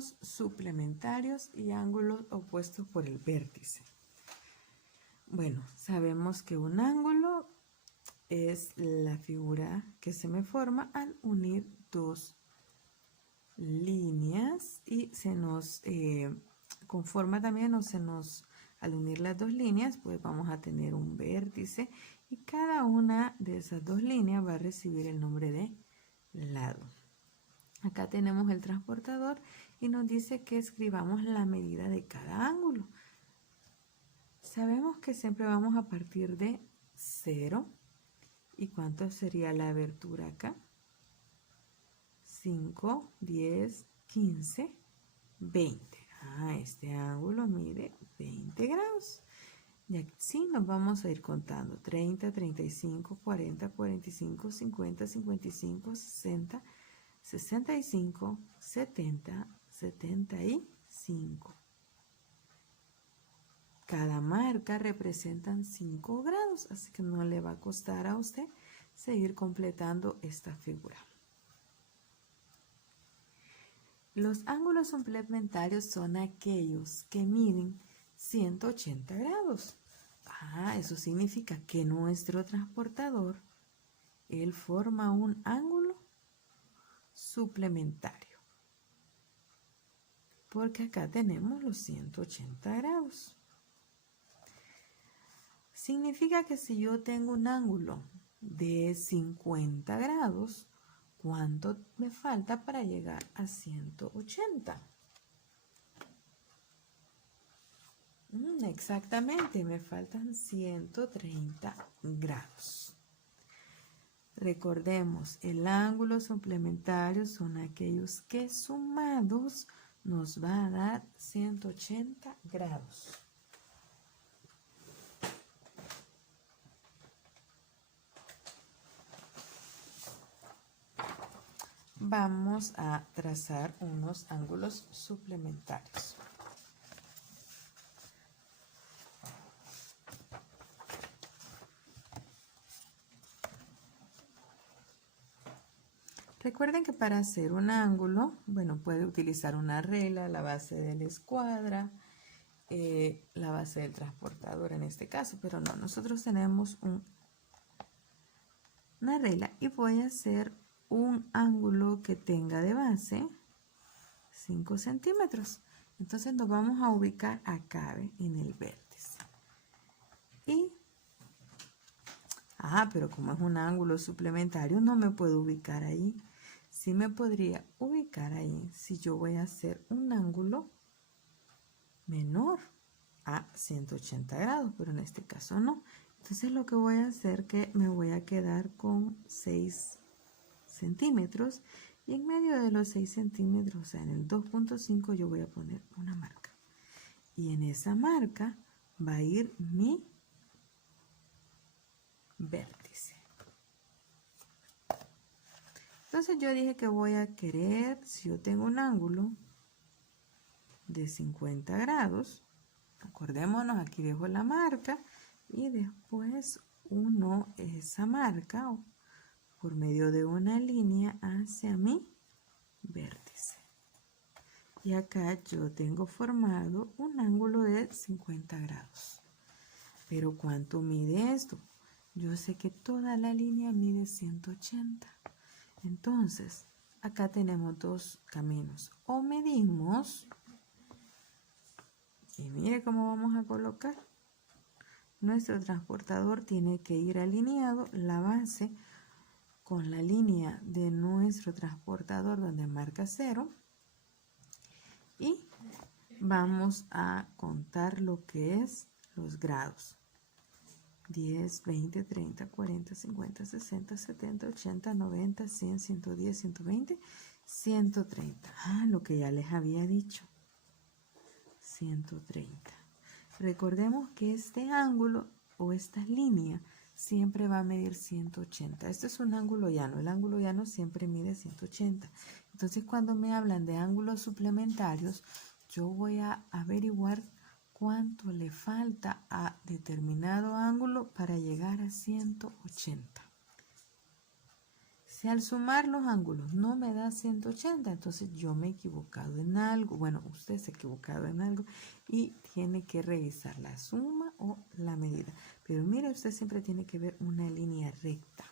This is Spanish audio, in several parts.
ángulos suplementarios y ángulos opuestos por el vértice. Bueno, sabemos que un ángulo es la figura que se me forma al unir dos líneas y se nos conforma también al unir las dos líneas, pues vamos a tener un vértice y cada una de esas dos líneas va a recibir el nombre de lado. Acá tenemos el transportador y nos dice que escribamos la medida de cada ángulo. Sabemos que siempre vamos a partir de 0. ¿Y cuánto sería la abertura acá? 5, 10, 15, 20. Este ángulo mide 20 grados. Y así nos vamos a ir contando. 30, 35, 40, 45, 50, 55, 60, 65, 70, 75. Cada marca representa 5 grados, así que no le va a costar a usted seguir completando esta figura. Los ángulos suplementarios son aquellos que miden 180 grados. Eso significa que nuestro transportador, él forma un ángulo suplementario. Porque acá tenemos los 180 grados. Significa que si yo tengo un ángulo de 50 grados, ¿cuánto me falta para llegar a 180? Exactamente, me faltan 130 grados. Recordemos, el ángulo suplementario son aquellos que sumados nos va a dar 180 grados. Vamos a trazar unos ángulos suplementarios. Recuerden que para hacer un ángulo, puede utilizar una regla, la base de la escuadra, la base del transportador en este caso, pero no, nosotros tenemos una regla y voy a hacer un ángulo que tenga de base 5 centímetros. Entonces nos vamos a ubicar acá en el vértice. Pero como es un ángulo suplementario, no me puedo ubicar ahí. Sí me podría ubicar ahí si yo voy a hacer un ángulo menor a 180 grados, pero en este caso no. Entonces lo que voy a hacer es que me voy a quedar con 6 centímetros y en medio de los 6 centímetros, o sea, en el 2.5 yo voy a poner una marca. Y en esa marca va a ir mi vértice. Entonces yo dije que voy a querer, si yo tengo un ángulo de 50 grados, acordémonos, aquí dejo la marca y después uno esa marca por medio de una línea hacia mi vértice. Y acá yo tengo formado un ángulo de 50 grados. Pero ¿cuánto mide esto? Yo sé que toda la línea mide 180. Entonces, acá tenemos dos caminos. O medimos, y mire cómo vamos a colocar. Nuestro transportador tiene que ir alineado la base con la línea de nuestro transportador donde marca 0. Y vamos a contar lo que es los grados. 10, 20, 30, 40, 50, 60, 70, 80, 90, 100, 110, 120, 130. Lo que ya les había dicho. 130. Recordemos que este ángulo o esta línea siempre va a medir 180. Esto es un ángulo llano. El ángulo llano siempre mide 180. Entonces, cuando me hablan de ángulos suplementarios, yo voy a averiguar cuánto le falta a determinado ángulo para llegar a 180. Si al sumar los ángulos no me da 180, entonces yo me he equivocado en algo. Bueno, usted se ha equivocado en algo y tiene que revisar la suma o la medida. Pero mire, usted siempre tiene que ver una línea recta.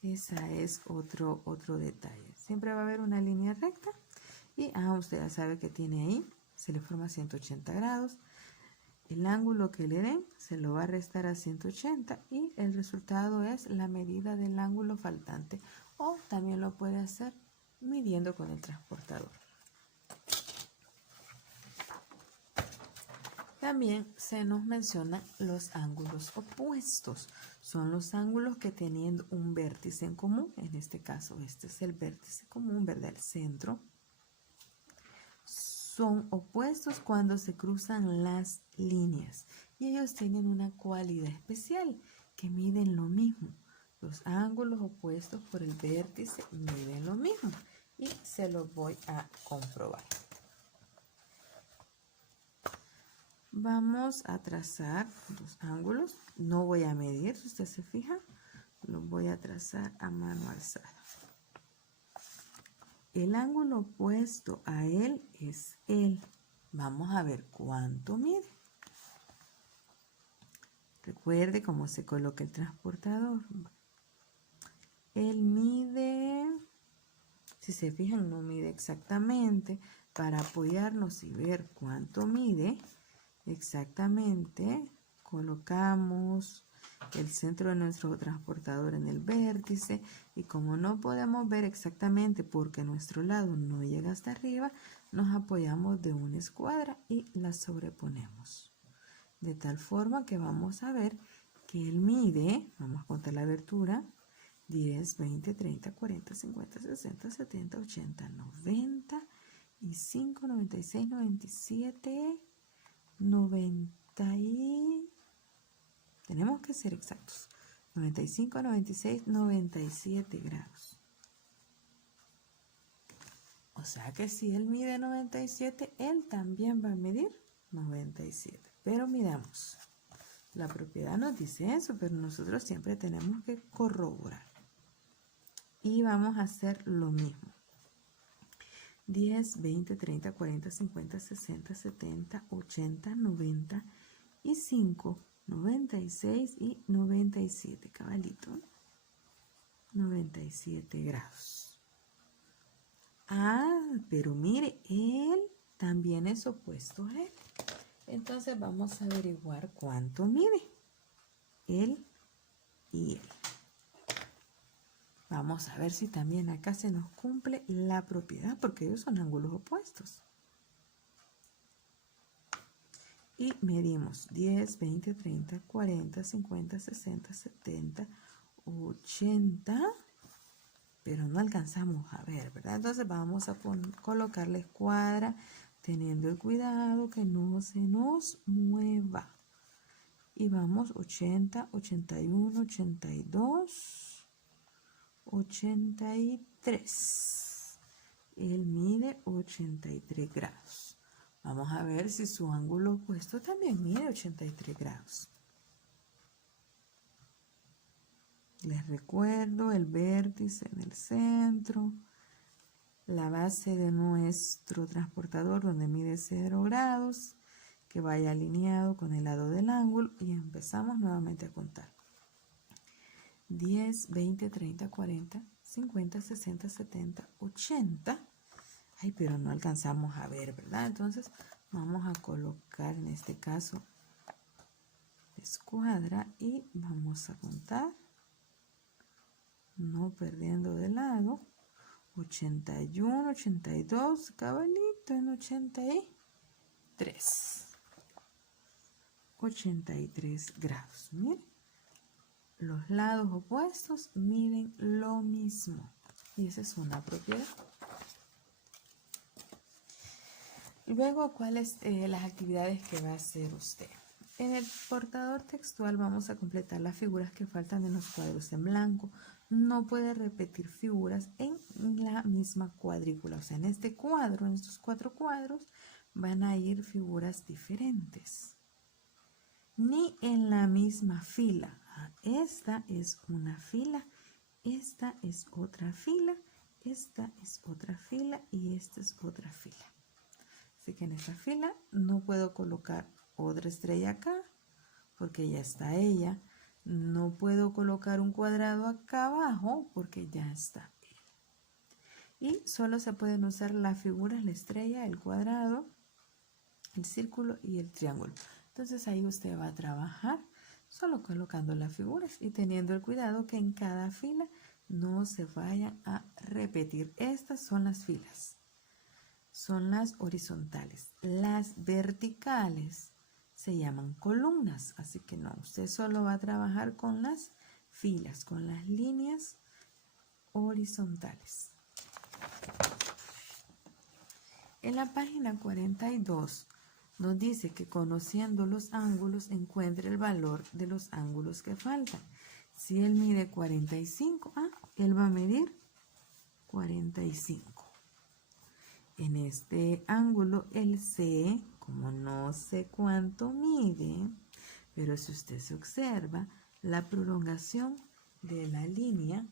Ese es otro detalle. Siempre va a haber una línea recta y usted ya sabe que tiene ahí, se le forma 180 grados. El ángulo que le den se lo va a restar a 180 y el resultado es la medida del ángulo faltante, o también lo puede hacer midiendo con el transportador. También se nos menciona los ángulos opuestos. Son los ángulos que teniendo un vértice en común, en este caso este es el vértice común, ¿verdad? El centro. Son opuestos cuando se cruzan las líneas y ellos tienen una cualidad especial que miden lo mismo. Los ángulos opuestos por el vértice miden lo mismo y se los voy a comprobar. Vamos a trazar los ángulos. No voy a medir, si usted se fija, los voy a trazar a mano alzada. El ángulo opuesto a él es él. Vamos a ver cuánto mide. Recuerde cómo se coloca el transportador. Él mide, si se fijan, no mide exactamente. Para apoyarnos y ver cuánto mide exactamente, colocamos el centro de nuestro transportador en el vértice y como no podemos ver exactamente porque nuestro lado no llega hasta arriba, nos apoyamos de una escuadra y la sobreponemos. De tal forma que vamos a ver que él mide, vamos a contar la abertura, 10, 20, 30, 40, 50, 60, 70, 80, 95, 96, 97, 90 y... Tenemos que ser exactos. 95, 96, 97 grados. O sea que si él mide 97, él también va a medir 97. Pero miramos. La propiedad nos dice eso, pero nosotros siempre tenemos que corroborar. Y vamos a hacer lo mismo. 10, 20, 30, 40, 50, 60, 70, 80, 95, 96 y 97, cabalito. 97 grados. Pero mire, él también es opuesto a él. Entonces vamos a averiguar cuánto mide él y él. Vamos a ver si también acá se nos cumple la propiedad, porque ellos son ángulos opuestos. Y medimos 10, 20, 30, 40, 50, 60, 70, 80, pero no alcanzamos a ver, ¿verdad? Entonces vamos a colocar la escuadra teniendo el cuidado que no se nos mueva. Y vamos 80, 81, 82... 83. Él mide 83 grados. Vamos a ver si su ángulo opuesto también mide 83 grados. Les recuerdo el vértice en el centro, la base de nuestro transportador donde mide 0 grados, que vaya alineado con el lado del ángulo y empezamos nuevamente a contar. 10, 20, 30, 40, 50, 60, 70, 80. Ay, pero no alcanzamos a ver, ¿verdad? Entonces vamos a colocar en este caso escuadra y vamos a contar, no perdiendo de lado. 81, 82, cabalito en 83. 83 grados, miren. Los lados opuestos miden lo mismo. Y esa es una propiedad. Luego, ¿cuáles las actividades que va a hacer usted? En el portador textual vamos a completar las figuras que faltan en los cuadros en blanco. No puede repetir figuras en la misma cuadrícula. O sea, en este cuadro, en estos 4 cuadros, van a ir figuras diferentes. Ni en la misma fila. Esta es una fila esta es otra fila, esta es otra fila y esta es otra fila. Así que en esta fila no puedo colocar otra estrella acá porque ya está ella. No puedo colocar un cuadrado acá abajo porque ya está él. Y solo se pueden usar las figuras, la estrella, el cuadrado, el círculo y el triángulo. Entonces ahí usted va a trabajar solo colocando las figuras y teniendo el cuidado que en cada fila no se vayan a repetir. Estas son las filas, son las horizontales. Las verticales se llaman columnas, así que no, usted solo va a trabajar con las filas, con las líneas horizontales. En la página 42 nos dice que conociendo los ángulos encuentre el valor de los ángulos que faltan. Si él mide 45, él va a medir 45. En este ángulo el C, como no sé cuánto mide, pero si usted se observa, la prolongación de la línea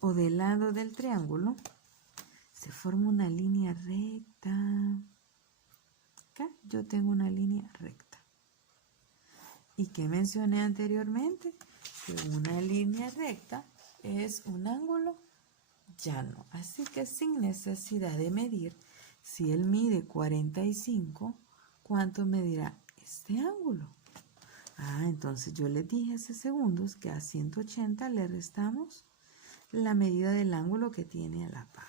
o del lado del triángulo, se forma una línea recta. Acá yo tengo una línea recta. ¿Y qué mencioné anteriormente? Que una línea recta es un ángulo llano. Así que sin necesidad de medir, si él mide 45, ¿cuánto medirá este ángulo? Entonces yo le dije hace segundos que a 180 le restamos la medida del ángulo que tiene a la par.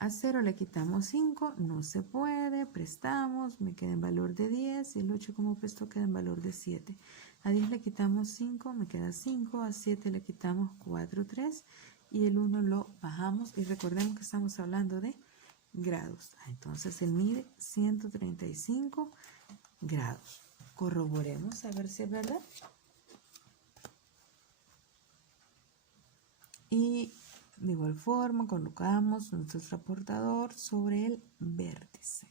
A 0 le quitamos 5, no se puede, prestamos, me queda en valor de 10 y el 8 como presto queda en valor de 7. A 10 le quitamos 5, me queda 5, a 7 le quitamos 4, 3 y el 1 lo bajamos y recordemos que estamos hablando de grados. Entonces él mide 135 grados. Corroboremos a ver si es verdad. Y de igual forma colocamos nuestro transportador sobre el vértice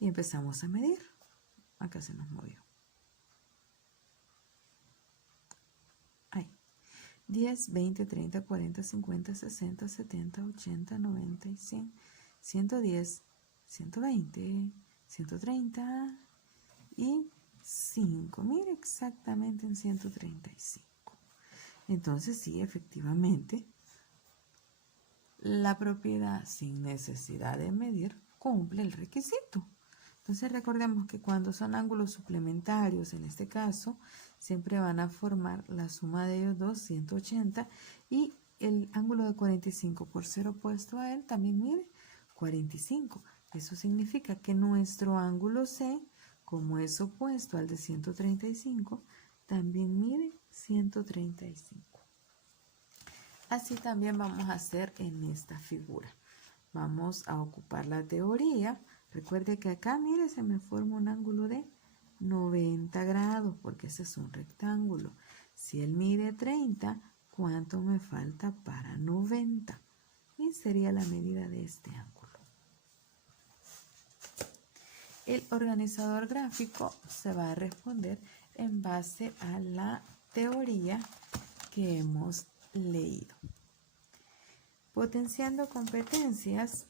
y empezamos a medir. Acá se nos movió. Ahí. 10, 20, 30, 40, 50, 60, 70, 80, 90 y 100. 110, 120, 130 y 5. Mire, exactamente en 135. Entonces sí, efectivamente, la propiedad sin necesidad de medir cumple el requisito. Entonces recordemos que cuando son ángulos suplementarios, en este caso, siempre van a formar la suma de ellos dos, 180, y el ángulo de 45 por ser opuesto a él también mide 45. Eso significa que nuestro ángulo C, como es opuesto al de 135, también mide 135. Así también vamos a hacer en esta figura. Vamos a ocupar la teoría. Recuerde que acá, mire, se me forma un ángulo de 90 grados porque ese es un rectángulo. Si él mide 30, ¿cuánto me falta para 90? Y sería la medida de este ángulo. El organizador gráfico se va a responder en base a la teoría que hemos leído. Potenciando competencias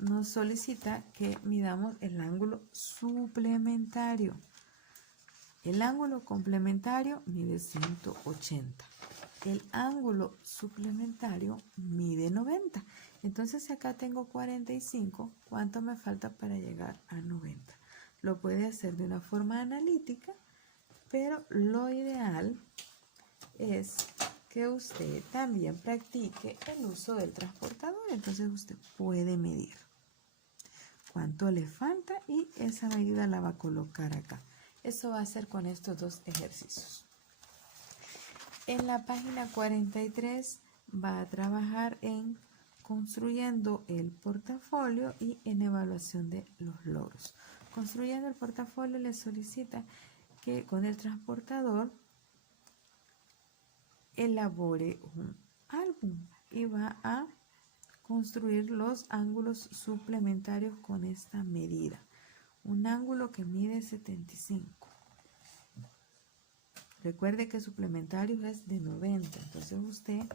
nos solicita que midamos el ángulo suplementario. El ángulo complementario mide 180. El ángulo suplementario mide 90. Entonces acá tengo 45. ¿Cuánto me falta para llegar a 90? Lo puede hacer de una forma analítica, pero lo ideal es que usted también practique el uso del transportador. Entonces usted puede medir cuánto le falta y esa medida la va a colocar acá. Eso va a hacer con estos dos ejercicios. En la página 43 va a trabajar en construyendo el portafolio y en evaluación de los logros. Construyendo el portafolio le solicita que con el transportador elabore un álbum y va a construir los ángulos suplementarios con esta medida. Un ángulo que mide 75. Recuerde que suplementarios es de 90, entonces usted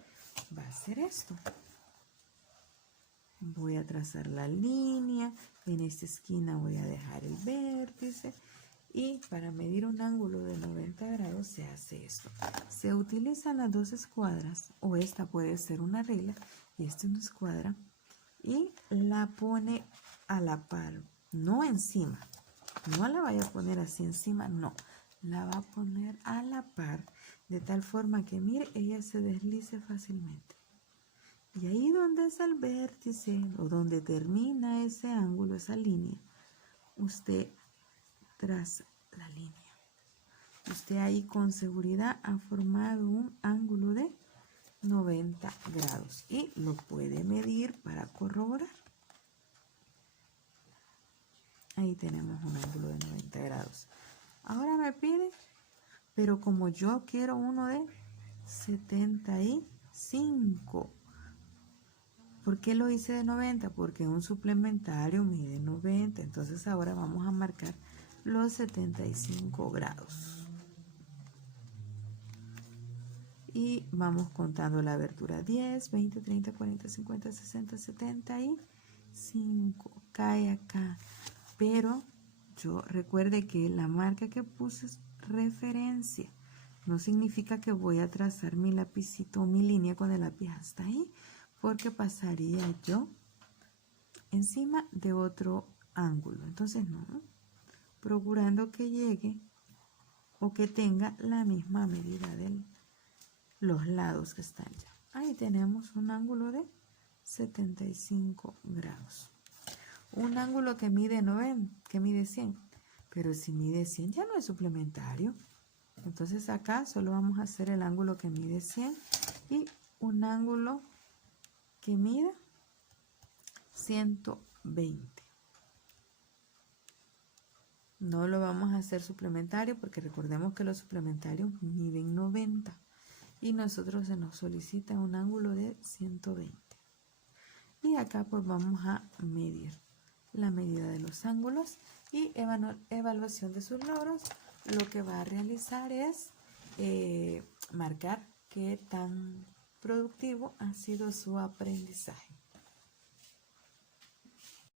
va a hacer esto. Voy a trazar la línea, en esta esquina voy a dejar el vértice y para medir un ángulo de 90 grados se hace esto. Se utilizan las dos escuadras, o esta puede ser una regla y esta es una escuadra, y la pone a la par, no encima. No la vaya a poner así encima, no. La va a poner a la par, de tal forma que, mire, ella se deslice fácilmente. Y ahí donde es el vértice, o donde termina ese ángulo, esa línea, usted traza la línea. Usted ahí con seguridad ha formado un ángulo de 90 grados. Y lo puede medir para corroborar. Ahí tenemos un ángulo de 90 grados. Ahora me pide, pero como yo quiero uno de 75. ¿Por qué lo hice de 90? Porque un suplementario mide 90. Entonces ahora vamos a marcar los 75 grados. Y vamos contando la abertura: 10, 20, 30, 40, 50, 60, 75. Cae acá. Pero yo recuerde que la marca que puse es referencia. No significa que voy a trazar mi lapicito o mi línea con el lápiz hasta ahí, porque pasaría yo encima de otro ángulo. Entonces no, procurando que llegue o que tenga la misma medida de los lados que están ya. Ahí tenemos un ángulo de 75 grados. Un ángulo que mide 90, que mide 100, pero si mide 100 ya no es suplementario. Entonces acá solo vamos a hacer el ángulo que mide 100 y un ángulo que mida 120. No lo vamos a hacer suplementario porque recordemos que los suplementarios miden 90 y nosotros se nos solicita un ángulo de 120. Y acá pues vamos a medir la medida de los ángulos y evaluación de sus logros. Lo que va a realizar es marcar qué tan productivo ha sido su aprendizaje.